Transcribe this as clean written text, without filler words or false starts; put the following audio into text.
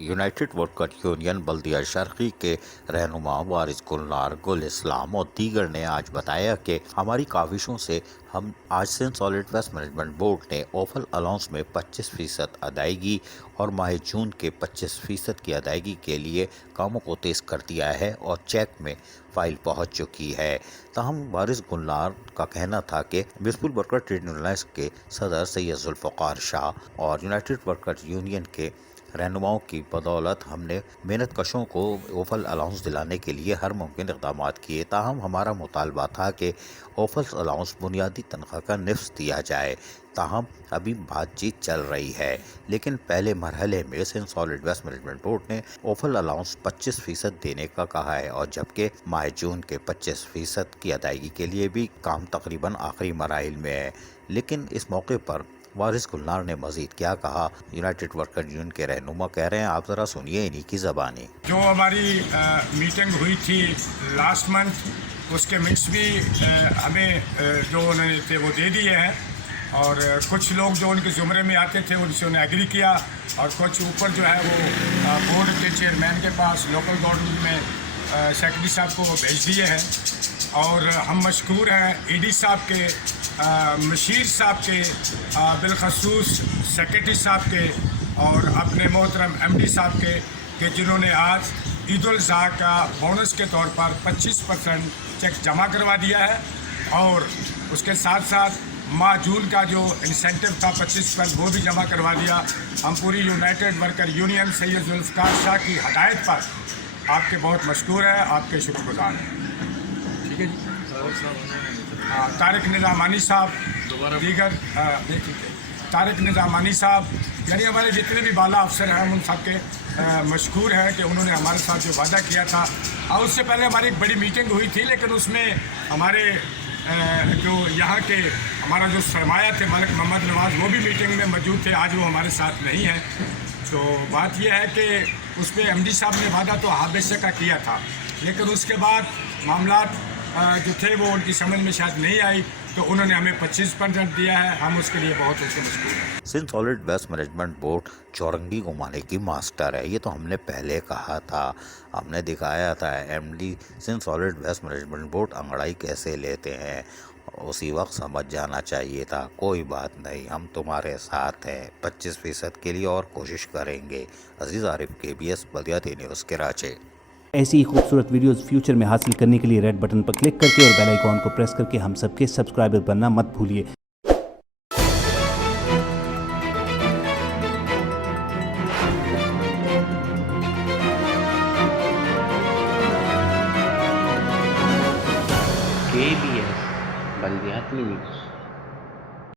United worker union بلدیہ شرقی کے رہنما وارث گلنار گل اسلام اور دیگر نے آج بتایا کہ ہماری کاوشوں سے ہم آج Sindh solid waste management board نے اوفل الاؤنس میں 25% ادائیگی اور ماہ جون کے 25% کی ادائیگی کے لیے کاموں کو تیز کر دیا ہے اور چیک میں فائل پہنچ چکی ہے۔ تاہم وارث گلنار کا کہنا تھا کہ میونسپل ورکر ٹریڈ یونین کے صدر سید ذوالفقار شاہ اور یونائٹڈ ورکر یونین کے رہنماؤں کی بدولت ہم نے محنت کشوں کو اوفل الاؤنس دلانے کے لیے ہر ممکن اقدامات کیے، تاہم ہمارا مطالبہ تھا کہ اوفل الاؤنس بنیادی تنخواہ کا نصف دیا جائے۔ تاہم ابھی بات چیت چل رہی ہے، لیکن پہلے مرحلے میں Sindh solid waste management board نے اوفل الاؤنس 25% دینے کا کہا ہے، اور جبکہ ماہ جون کے 25% کی ادائیگی کے لیے بھی کام تقریباً آخری مراحل میں ہے۔ لیکن اس موقع پر وارث گلنار نے مزید کیا کہا، یونائٹڈ ورکر یونین کے رہنما کہہ رہے ہیں، آپ ذرا سنیے انہی کی زبانی۔ جو ہماری میٹنگ ہوئی تھی لاسٹ منتھ، اس کے منٹس بھی ہمیں جو انہوں نے تھے وہ دے دیے ہیں، اور کچھ لوگ جو ان کے زمرے میں آتے تھے ان سے انہیں ایگری کیا، اور کچھ اوپر جو ہے وہ بورڈ کے چیئرمین کے پاس لوکل گورنمنٹ میں سیکرٹری صاحب کو بھیج دیے ہیں۔ اور ہم مشکور ہیں ای ڈی صاحب کے، مشیر صاحب کے، بالخصوص سیکرٹری صاحب کے، اور اپنے محترم ایم ڈی صاحب کے، کہ جنہوں نے آج عید الاضحیٰ کا بونس کے طور پر 25% چیک جمع کروا دیا ہے، اور اس کے ساتھ ساتھ ماہ جون کا جو انسینٹو تھا 25% وہ بھی جمع کروا دیا۔ ہم پوری یونائٹڈ ورکر یونین سید ذوالفقار شاہ کی ہدایت پر آپ کے بہت مشکور ہیں، آپ کے شکر گزار ہیں۔ ٹھیک ہے جی، طارق نظامانی صاحب، دیگر طارق نظامانی صاحب، یعنی ہمارے جتنے بھی بالا افسر ہیں ہم ان سب کے مشکور ہیں کہ انہوں نے ہمارے ساتھ جو وعدہ کیا تھا، اور اس سے پہلے ہماری ایک بڑی میٹنگ ہوئی تھی، لیکن اس میں ہمارے جو یہاں کے ہمارا جو سرمایہ تھے ملک محمد نواز، وہ بھی میٹنگ میں موجود تھے، آج وہ ہمارے ساتھ نہیں ہیں۔ تو بات یہ ہے کہ اس پہ ایم ڈی صاحب نے وعدہ تو حادثے کا کیا تھا، لیکن اس کے بعد معاملات جو تھے وہ ان کی سمجھ میں شاید نہیں آئی، تو انہوں نے ہمیں 25% دیا ہے، ہم اس کے لیے بہت اس سے مشکور ہیں۔ Sindh solid waste management board چورنگی گھمانے کی ماسٹر ہے، یہ تو ہم نے پہلے کہا تھا، ہم نے دکھایا تھا M D Sindh solid waste management board انگڑائی کیسے لیتے ہیں، اسی وقت سمجھ جانا چاہیے تھا۔ کوئی بات نہیں، ہم تمہارے ساتھ ہیں، 25% کے لیے اور کوشش کریں گے۔ عزیز عارف، KBS بلدیاتی نیوز کراچی۔ ایسی ہی خوبصورت ویڈیوز فیوچر میں حاصل کرنے کے لیے ریڈ بٹن پر کلک کر کے اور بیل آئیکن کو پریس کر کے ہم سب کے سبسکرائبر بننا مت بھولیے۔ KBS بلدیاتی نیوز۔